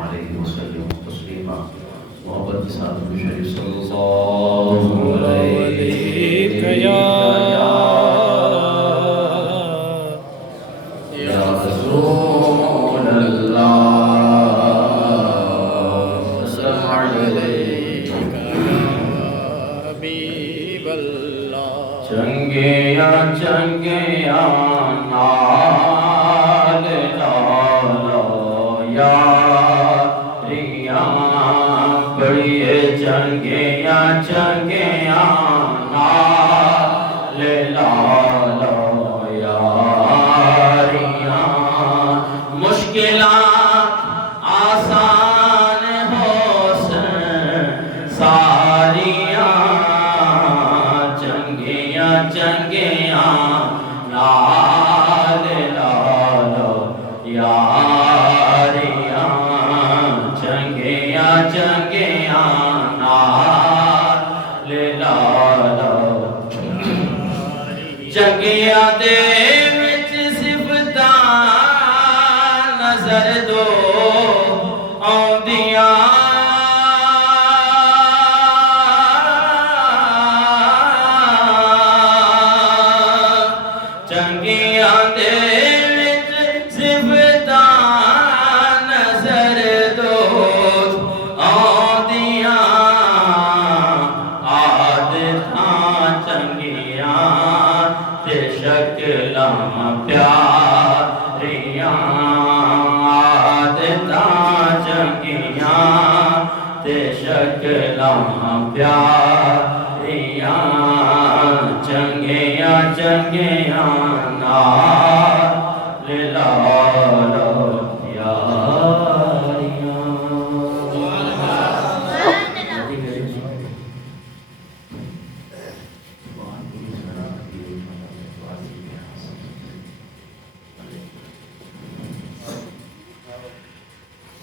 علیہ وسلم تسلیما محبت کے ساتھ شریف صلی اللہ علیہ یا رسول اللہ السلام علیکم حبیب اللہ چنگیا چنگیا نال لالا یاریاں بڑیے چنگیا چنگیا نال لالا یاریاں مشکلات آسان ہو ساریاں چنگیا چنگیا نال لالا یاریاں چنگیا چنگیا نال لالا چنگیا دے وچ صفتاں نظر دو آندیاں چنگیا دے وچ صفتاں نظر دو آندیاں عادتاں چنگیاں تے شکلاں پیاریاں عادتاں چنگیاں تے شکلاں پیاریاں چنگیاں چنگیاں نال لالا یاریاں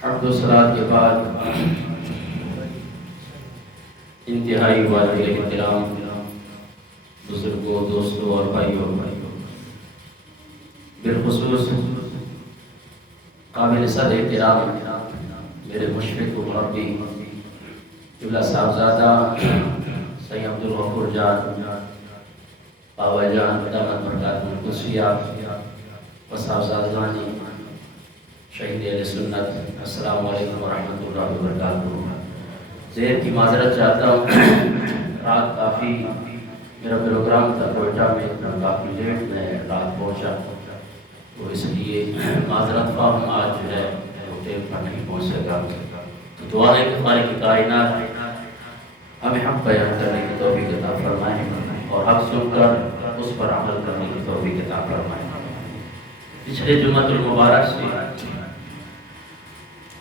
حمد و صلاۃ کے بعد انتہائی واجب احترام بزرگوں دوستوں اور بھائیوں بالخصوص قابل صد احترام میرے مشفق و مربی قبلہ صاحبزادہ سید عبدالغفور جان بابا جان دامت برکاتہ القدسیہ و صاحبزادگانی شہید اہل سنت السلام علیکم ورحمۃ اللہ وبرکاتہ زیر کی معذرت چاہتا ہوں رات کافی میرا پروگرام تھا کوئٹہ میں کافی لیٹ میں رات پہنچا تو اس لیے معذرت خواہ ہم آج جو ہے ہوٹل پر نہیں پہنچ سکا تو دعا ہے کہ خالق کی کائنات ہمیں حق بیان کرنے کی توفیق عطا فرمائے اور حق سن کر اس پر عمل کرنے کی توفیق عطا فرمائے پچھلے جمعہ المبارک سے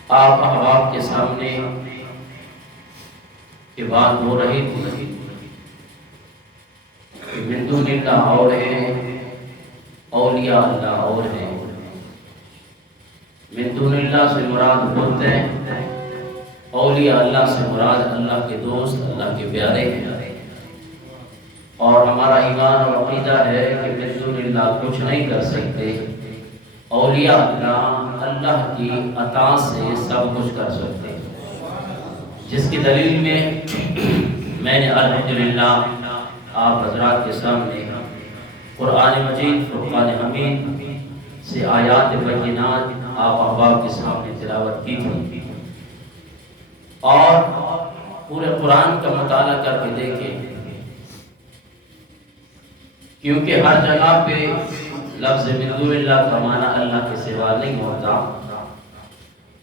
آپ احباب کے سامنے یہ بات ہو رہی تھی کہ من دون اللہ اور ہے اولیاء اللہ اور ہیں من دون اللہ سے مراد بت ہیں اولیاء اللہ سے مراد اللہ کے دوست اللہ کے پیارے ہیں اور ہمارا ایمان اور عقیدہ ہے کہ من دون اللہ کچھ نہیں کر سکتے اولیاء اللہ اللہ کی عطا سے سب کچھ کر سکتے جس کی دلیل میں نے الحمدللہ آپ حضرات کے سامنے قرآن مجید فرقان حمید سے آیات بینات آپ احباب کے سامنے تلاوت کی تھی اور پورے قرآن کا مطالعہ کر کے دیکھیں کیونکہ ہر جگہ پہ لفظ من دون اللہ کا معنی اللہ کے سوا نہیں ہوتا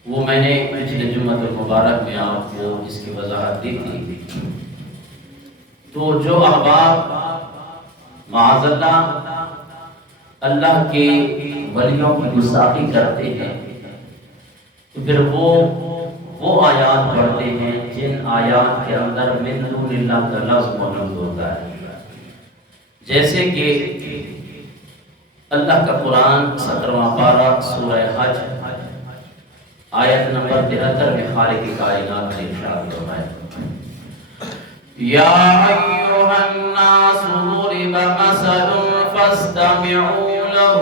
وہ میں نے پچھلے جمعہ المبارک میں آپ کو اس کی وضاحت دی تھی تو جو احباب معاذ اللہ اللہ کے ولیوں کی گستاخی کرتے ہیں تو پھر وہ آیات پڑھتے ہیں جن آیات کے اندر من دون اللہ کا لفظ موجود ہوتا ہے جیسے کہ اللہ کا قرآن 17واں پارہ سورہ حج آیت نمبر 73 میں خالق کائنات نے ارشاد فرمایا یا ایھا الناس ضرب مثل فاستمعوا له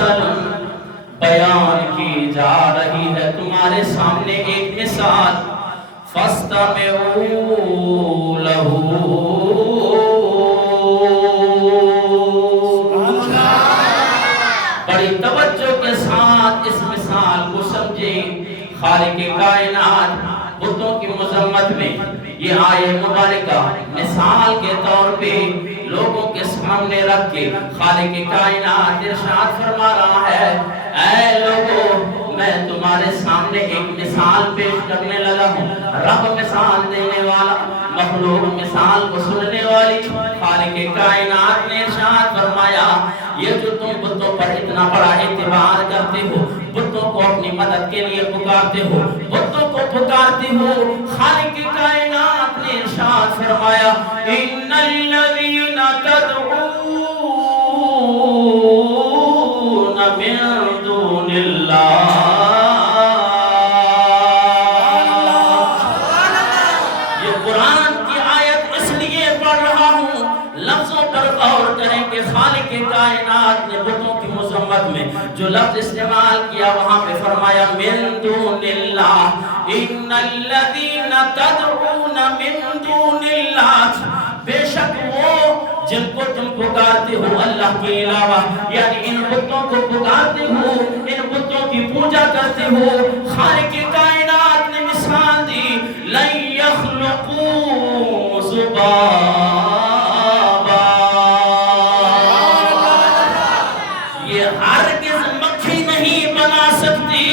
مثل بیان کی جا رہی ہے تمہارے سامنے ایک مثال فَاسْتَمِعُوا لَهُ بڑی توجہ کے ساتھ اس مثال کو سمجھیں خالق کائنات بتوں کی مذمت میں یہ آیت مبارکہ مثال کے طور پہ لوگوں کے سامنے رکھ کے خالق کائنات ارشاد فرما رہا ہے اے لوگوں میں تمہارے سامنے ایک مثال پیش کرنے لگا ہوں رب مثال دینے والا مخلوق مثال کو سننے والی خالق کائنات نے ارشاد فرمایا یہ جو تم بتوں پر اتنا بڑا اعتبار کرتے ہو بتوں کو اپنی مدد کے لیے پکارتے ہو بتوں کو پکارتے ہو خالق کائنات نے ارشاد فرمایا ان الذین تدعون من دون اللہ یہ قرآن کی آیت اس لیے پڑھ رہا ہوں لفظوں پر غور کریں کہ خالق کائنات نے بتوں کی مذمت میں جو لفظ استعمال کیا وہاں پہ فرمایا من دون اللہ ان الذین تدعون من دون اللہ بے شک وہ جن کو تم پکارتے ہو اللہ کے علاوہ یعنی ان بتوں کو پکارتے ہو ان بتوں کی پوجا کرتے ہو خالق کائنات نے مثال دی لن یخلقوا ذبابا یہ ہرگز مکھی نہیں بنا سکتی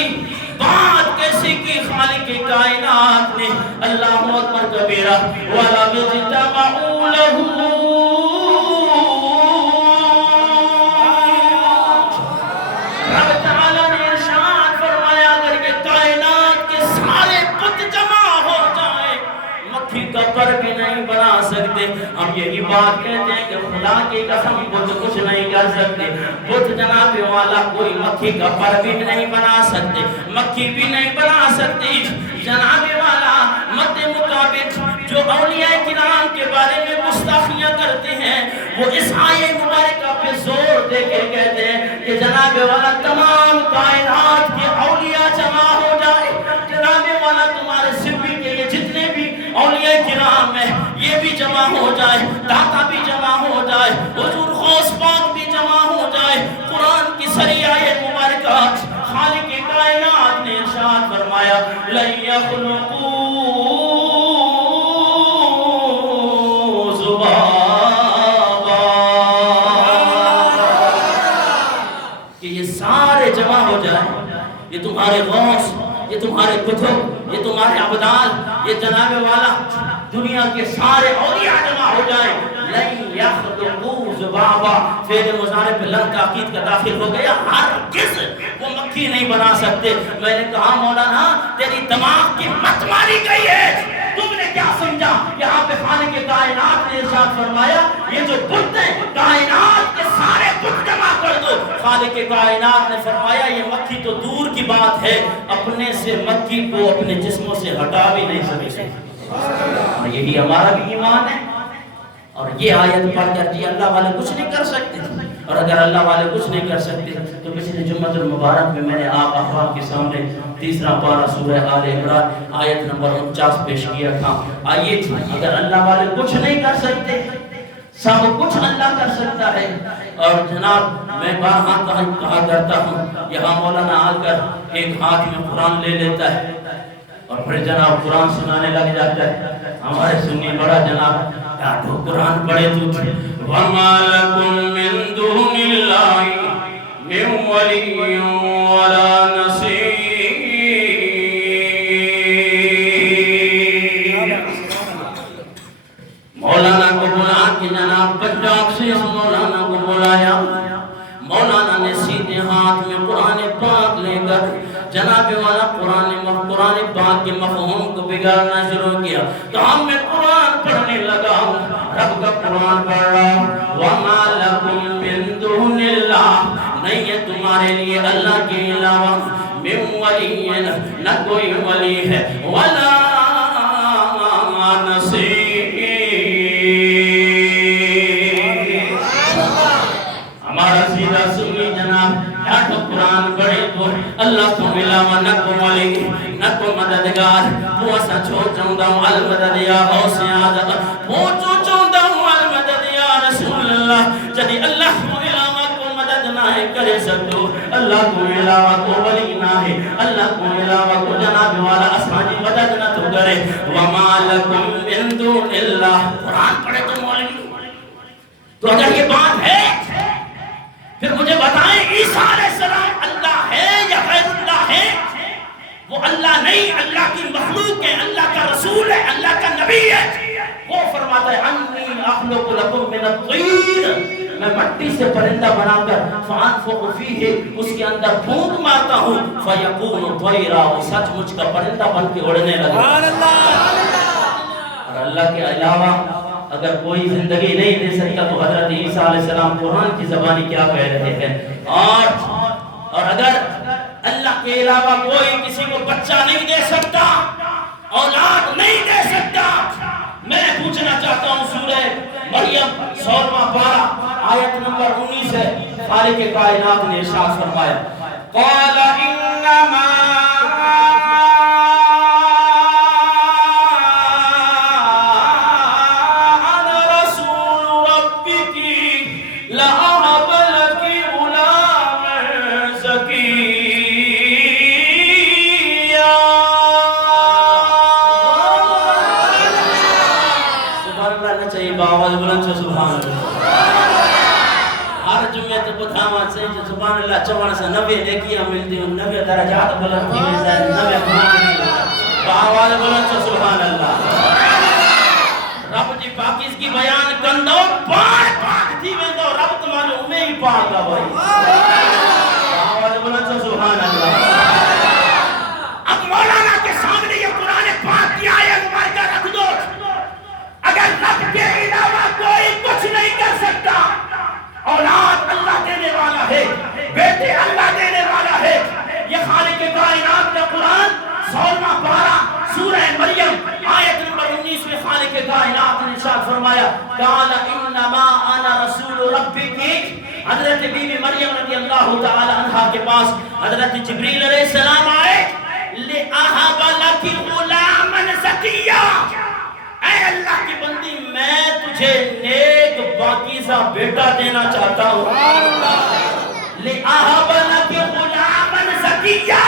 بات کیسی کی خالق کائنات نے اللہ اکبر کبیرہ وَلَا اجْتَمَعُوا لَهُ رب تعالیٰ نے ارشاد فرمایا اگر یہ کائنات کے سارے بت جمع ہو جائیں مکھی کا پر بھی نہیں بنا سکتے ہم یہی بات کہتے ہیں کہ خدا کی قسم بت کچھ نہیں کر سکتے بت جناب والا کوئی مکھی کا پر بھی نہیں بنا سکتے مکھی بھی نہیں بنا سکتی جناب والا مد مطابق جو اولیاء کرام کے بارے میں گستاخیاں کرتے ہیں وہ اس آیت مبارکہ پہ زور دے کے کہتے ہیں کہ جناب والا تمام کائنات کے اولیاء جمع ہو جائے جناب والا تمہارے سبی کے یہ جتنے بھی اولیاء کرام ہیں یہ بھی جمع ہو جائے داتا بھی جمع ہو جائے حضور غوث پاک بھی جمع ہو جائے قرآن کی سری آیت مبارکہ خالق کائنات نے ارشاد فرمایا لن یخلقوا ذبابا کہ یہ سارے جمع ہو جائیں یہ تمہارے غوث یہ تمہارے کتب یہ تمہارے عبدال یہ جناب والا دنیا کے سارے اولیاء جمع ہو جائیں لن یخلقوا ذبابا فعل مضارع پہ لن تاکید کا داخل ہو گیا ہرگز وہ مکھی نہیں بنا سکتے میں نے کہا مولانا تیری دماغ کی مت ماری گئی ہے تم نے کیا سمجھا یہاں پہ خالق کائنات نے ارشاد فرمایا یہ جو بت ہیں کائنات کے سارے بت جمع کر دو خالق کائنات نے فرمایا یہ مکھی تو دور کی بات ہے اپنے سے مکھی کو اپنے جسموں سے ہٹا بھی نہیں سکتے یہی ہمارا بھی ایمان ہے اور یہ آیت پڑھ کر جی اللہ والے کچھ نہیں کر سکتے اور اگر اللہ والے کچھ نہیں کر سکتے تو پچھلے جمعۃ المبارک میں میں نے آپ احباب کے سامنے تیسرا پارہ سورہ آل عمران آیت نمبر 49 پیش کیا تھا آئیے اگر اللہ والے کچھ نہیں کر سکتے سب کچھ اللہ کر سکتا ہے اور جناب میں بارہا کہا کرتا ہوں یہاں مولانا آ کر ایک ہاتھ میں قرآن لے لیتا ہے اور پھر جناب قرآن سنانے لگ جاتا ہے ہمارے سنی بڑا جناب تو قرآن پڑھے تو وَمَا لَكُم مِّن دُونِ اللَّهِ مِن وَلِيٍّ وَلَا نَصِيرٍ مولانا کو بلا کے جناب پنجاب سے مولانا کو بلایا مولانا نے سیدھے ہاتھ میں قرآن پاک لے کر جناب والا قرآن پاک کے مفہوم کو بگاڑنا شروع کیا تو ہم میں قرآن پڑھنے لگا ہوں رب کا قرآن پڑھ رہا ہوں وَمَا لَكُم مِّن دُونِ اللَّهِ نہیں ہے تمہارے لیے اللہ کے علاوہ مِن وَلِيٍّ نہ کوئی ولی ہے وَلَا نَصِيرٍ ہمارا سیدھا سنی جناب جب قرآن پڑھے تو اللہ کو ملاوا نہ کو ملے نہ کو مددگار وہ اسا چھو چاہتا ہوں المدد یا غوث اعظم پہنچو چاہتا ہوں المدد یا رسول اللہ جدی اللہ کو علاوہ کو مدد نہ ہے کرے سکو اللہ کو علاوہ کو ولی نہ ہے اللہ کو علاوہ کو جناب والا اسمانی مدد نہ تو کرے وما لکم من دون اللہ قرآن پڑھے تو مولوی تو اگر یہ بات ہے پھر مجھے بتائیں عیسیٰ علیہ السلام اللہ ہے یا غیر اللہ ہے؟ وہ اللہ نہیں، اللہ کی مخلوق ہے، اللہ کا رسول ہے، اللہ کا نبی ہے۔ وہ فرماتا ہے انی اخلق لکم من الطین، میں مٹی سے پرندہ بنا کر فانفخ فیہ اس کے اندر پھونک مارتا ہوں فیکون طیرا، وہ سچ مجھ کا پرندہ بن کے اڑنے لگا۔ اور اللہ کے علاوہ اگر کوئی زندگی نہیں دے سکتا تو حضرت عیسیٰ علیہ السلام قرآن کی زبانی کیا کہہ رہے ہیں؟ اور اگر اللہ کے علاوہ کوئی کسی کو بچہ نہیں دے سکتا، اولاد نہیں دے سکتا، میں پوچھنا چاہتا ہوں سورہ مریم 16واں پارہ آیت نمبر 19 ہے، خالق کائنات نے ارشاد فرمایا قال انما سبحان اللہ چوان سے 90 نیکیاں ملتی ہیں، 90 درجات بلند تھی ویسا 90 گناہ نہیں ہوتا۔ آواز بلند سے سبحان اللہ۔ رب جی پاکیز کی بیان کندو پاک تھی ویندو رب تمہارے امیں ہی پاک ہے بھائی۔ آواز بلند سے سبحان اللہ۔ اب مولانا کے سامنے یہ قرآن پاک کی آیت مبارکہ رکھ دو، اگر رب کے علاوہ کوئی کچھ نہیں کر سکتا، اولاد اللہ دینے والا ہے، بیٹے اللہ دینے والا ہے، یہ خالق کائنات کا قرآن 16واں پارہ سورہ مریم آیت نمبر 19 میں خالق کائنات نے ارشاد فرمایا قال انما انا رسول ربک۔ حضرت بی بی مریم رضی اللہ تعالی عنہا کے پاس حضرت جبریل علیہ السلام آئے لأہب لک غلاما زکیا، اے اللہ کی بندی میں تجھے نیک پاکیزہ بیٹا دینا چاہتا ہوں۔ لِأَهَبَ لَكِ غُلَامًا زَكِيًّا،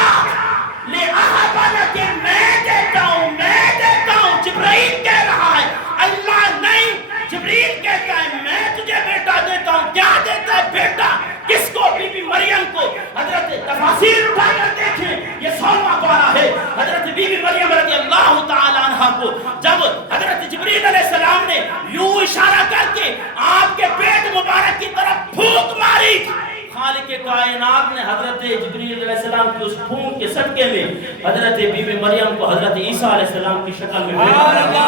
لِأَهَبَ لَكِ میں دیتا ہوں، جبرائیل کہہ رہا ہے، اللہ نہیں، جبرائیل کہتا ہے میں تجھے بیٹا دیتا ہوں۔ کیا دیتا ہے بیٹا؟ کس کو؟ بی بی مریم کو۔ حضرت تفاسیر اٹھا کر دیکھیں، یہ 16واں پارہ ہے، حضرت بی بی مریم رضی اللہ تعالی عنہ کو جب حضرت جبریل علیہ السلام نے یوں اشارہ کر کے آپ کے پیٹ مبارک کی طرف پھونک ماری، خالق کائنات نے حضرت جبریل علیہ السلام کی اس پھونک کے صدقے میں حضرت بی بی مریم کو حضرت عیسیٰ علیہ السلام کی شکل میں بھیجا۔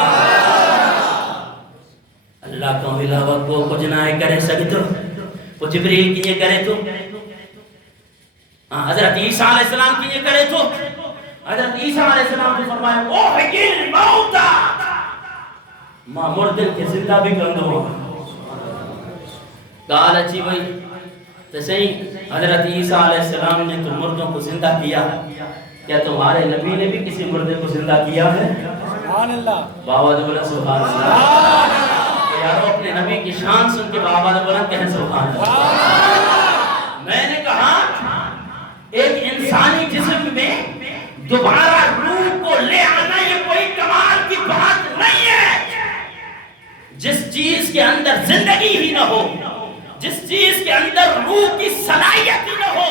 اللہ کو علاوہ کو کچھ نہ کرے سکتے، وہ جبریل کی یہ کرے تو، حضرت عیسیٰ علیہ السلام کی یہ کرے تو، حضرت عیسیٰ علیہ السلام نے فرمایا اوحی الموتى، ماں مردن کے زندہ بھی کر دو۔ کہا اچھی بھائی تو صحیح حضرت عیسیٰ علیہ السلام نے تو مردوں کو زندہ کیا، کیا تمہارے نبی نے بھی کسی مردے کو زندہ کیا ہے؟ سبحان اللہ، بابا بلند سبحان اللہ۔ یارو اپنے نبی کی شان سن کے بابا بلند کہیں سبحان اللہ۔ میں نے کہا ایک انسانی جسم میں دوبارہ روح کو لے آنا یہ کوئی کمال کی بات نہیں ہے۔ جس چیز کے اندر زندگی ہی نہ ہو، جس چیز کے اندر روح کی صلاحیت ہی نہ ہو،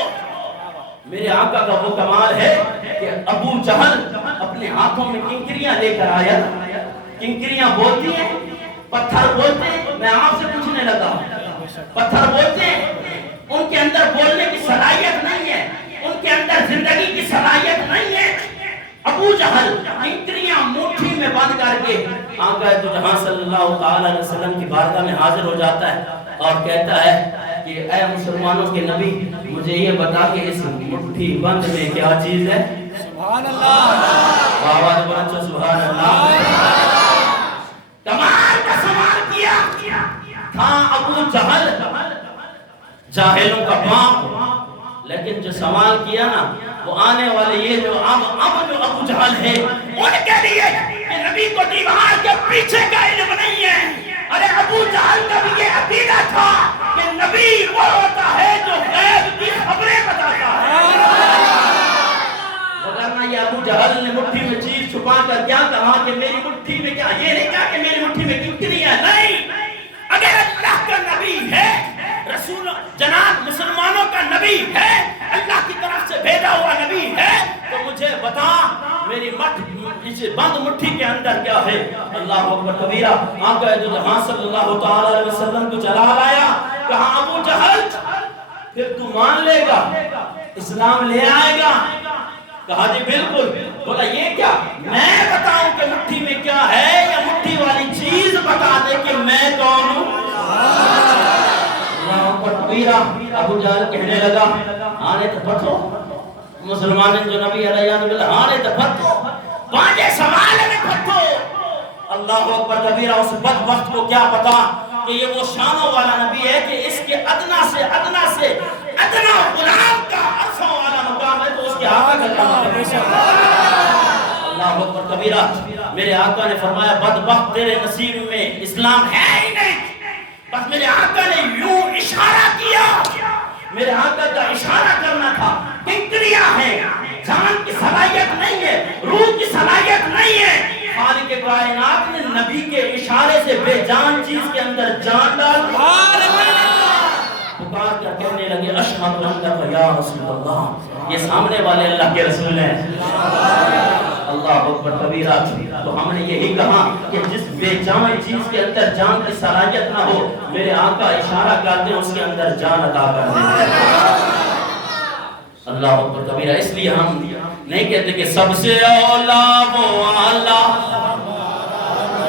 میرے آقا کا وہ کمال ہے کہ ابو جہل اپنے ہاتھوں میں کنکریاں لے کر آیا، کنکریاں بولتی ہیں، پتھر بولتے ہیں، میں آپ سے پوچھنے لگا، پتھر بولتے ہیں، ان کے اندر بولنے کی صلاحیت نہیں ہے، ان کے اندر زندگی کی صلاحیت نہیں ہے۔ ابو جہل کنکریاں مٹھی میں بند کر کے آقا تو جہاں صلی اللہ تعالی علیہ وسلم کی بارگاہ میں حاضر ہو جاتا ہے اور کہتا ہے کہ اے مسلمانوں کے نبی مجھے یہ بتا کہ اس مٹھی بند میں کیا چیز ہے؟ سبحان اللہ، آواز بلند سے سبحان اللہ۔ کمال کا سوال کیا تھا ابو جہل، جاہلوں کا باپ، لیکن جو سوال کیا نا وہ آنے والے یہ جو اب جو ابو جہل ہے ان کے لیے کہ نبی کو دیوار کے پیچھے کا علم نہیں ہے. ارے ابو جہل کا بھی یہ عقیدہ تھا کہ نبی وہ ہوتا ہے جو غیب کی خبریں بتاتا ہے. وگرنہ یہ ابو جہل نے مٹھی میں چیز چھپا کر کیا کہا کہ میری مٹھی میں کیا, یہ نہیں کہا کہ میری مٹھی میں کنکری ہے. نہیں, اگر اللہ کا نبی ہے, رسول جناب مسلمانوں کا نبی ہے, اللہ کی طرف سے بھیجا ہوا نبی ہے, تو مجھے بتا میری اس بند مٹھی کے اندر کیا ہے. اللہ اکبر کبیرہ. آقا دو جہاں صلی اللہ تعالی علیہ وسلم کو جلال آیا. کہا ابو جہل پھر تو مان لے گا, اسلام لے آئے گا؟ کہا جی بالکل. بولا یہ کیا, میں بتاؤں کہ مٹھی میں کیا ہے یا مٹھی والی چیز بتا دے کہ میں کون ہوں؟ ابو جہل کہنے لگا آنے تو پتھو مسلمان جو نبی علیہ وسلم آنے تو پتھو پانچے سوال میں پتھو. اللہ اکبر کبیرہ. اس بدبخت کو کیا پتا کہ یہ وہ شانوں والا نبی ہے کہ اس کے ادنا سے ادنا غلام کا عرصوں والا مقام ہے تو اس کے آقا کا کام ہے. اللہ اکبر کبیرہ. میرے آقا نے فرمایا بدبخت تیرے نصیب میں اسلام ہے ہی نہیں. بس میرے آقا نے یوں اشارہ کیا, میرے آقا کا اشارہ کرنا تھا. کنکریاں ہیں, جان کی صلاحیت نہیں ہے, روح کی صلاحیت نہیں ہے. خالق کائنات نے نبی کے اشارے سے بے جان چیز کے اندر جان ڈال دی. پکار کر کہنے لگے اشہد انک یا رسول اللہ, یہ سامنے والے اللہ کے رسول ہیں. اللہ اکبر کبیرہ. تو ہم نے یہی کہا کہ جس بے جان چیز کے اندر جان کی صلاحیت نہ ہو, میرے آقا اشارہ کرتے ہیں اس کے اندر جان عطا کر دیں. اللہ اکبر کبیرہ. اس لیے ہم نہیں کہتے کہ سب سے اولا وہ اعلیٰ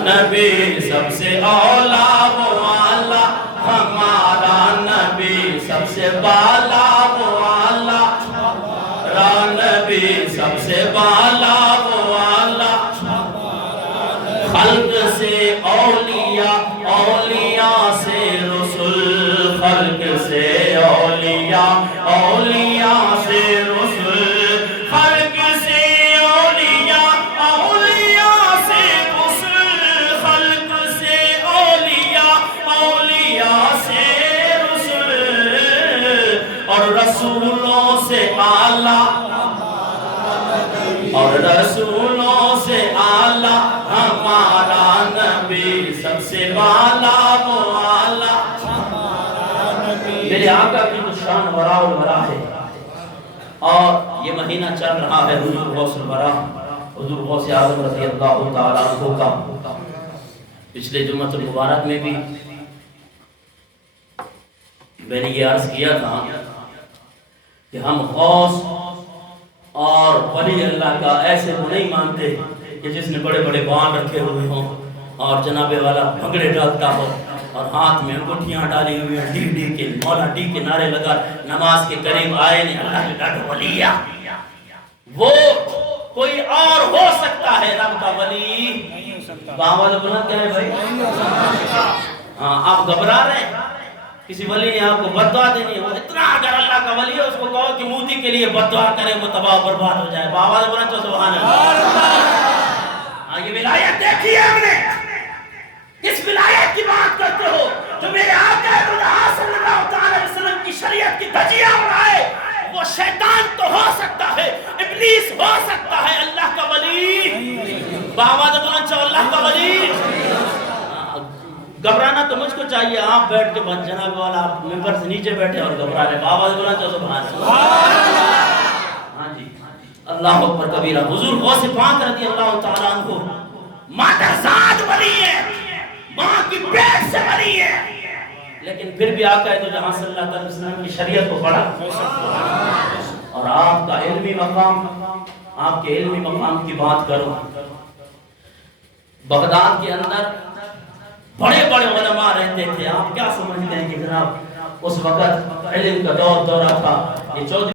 نبی, سب سے اولا وہ اعلیٰ ہمارا نبی, سب سے بالا وہ اعلیٰ نبی, سب سے بالا وہ اعلیٰ خلق سے اولیاء, اولیاء سے رسول, خلق سے اولیاء, اولیاء سے رسول, خلق سے اولیاء, اولیاء سے رسول, خلق سے اولیاء, اولیاء سے رسول, اور رسولوں سے اعلیٰ, اور رسولوں سے اعلیٰ ہمارا نبی, سب سے بالا وہ اعلیٰ. میرے آقا کی تو شان ورا الورا ہے. اور یہ مہینہ چل رہا ہے حضور غوث الورا, حضور غوث اعظم رضی اللہ تعالیٰ عنہ کا. پچھلے جمعۃ المبارک میں بھی میں نے یہ عرض کیا تھا کہ ہم غوث اور ولی اللہ کا ایسے وہ نہیں مانتے کہ جس نے بڑے بڑے بال رکھے ہوئے ہوں اور جناب والا بھنگڑے ڈالتا ہو اور ہاتھ میں انگوٹھیاں ڈالی ہوئی ہیں, ڈی ڈی کے مولا ڈی کے نعرے لگا نماز کے قریب آئے نے اللہ کے ڈاٹو ولی. وہ کوئی اور ہو سکتا ہے, رب کا ولی باول بلند کیا ہے بھائی. ہاں آپ گھبرا رہے ہیں, کسی ولی نے آپ کو بددعا دینی ہے, وہ اتنا اگر اللہ کا ولی ہے اس کو کہو کہ موتی کے لیے بددعا کرے وہ تباہ و برباد ہو جائے. باول بلند تو سبحان اللہ. یہ ولایت دیکھی ہے ہم نے. کس ولایت کی بات کرتے ہو جو میرے آقا صلی اللہ علیہ وسلم کی شریعت کی دھجیاں اڑائے. وہ شیطان تو ہو سکتا ہے, ابلیس ہو سکتا ہے, اللہ کا ولی باول بلند تو اللہ کا ولی. گھبرانا تو مجھ کو چاہیے, آپ بیٹھ کے بس جناب والا آپ ممبر سے نیچے بیٹھے اور گھبرا رہے. باول بلند تو سبحان اللہ. ہاں جی اللہ اکبر کبیرہ. حضور غوث پاک رضی اللہ تعالیٰ عنہ مادرزاد ولی ہے, ماں کی پیٹ سے ولی ہے, لیکن پھر بھی آقا تو جہاں صلی اللہ علیہ وسلم کی شریعت کو پڑھا. اور آپ کا علمی مقام, آپ کے علمی مقام کی بات کرو. بغداد کے اندر بڑے بڑے علماء رہتے تھے. آپ کیا سمجھتے ہیں کہ جناب اس وقت علم کا دورہ تھا. یہ 14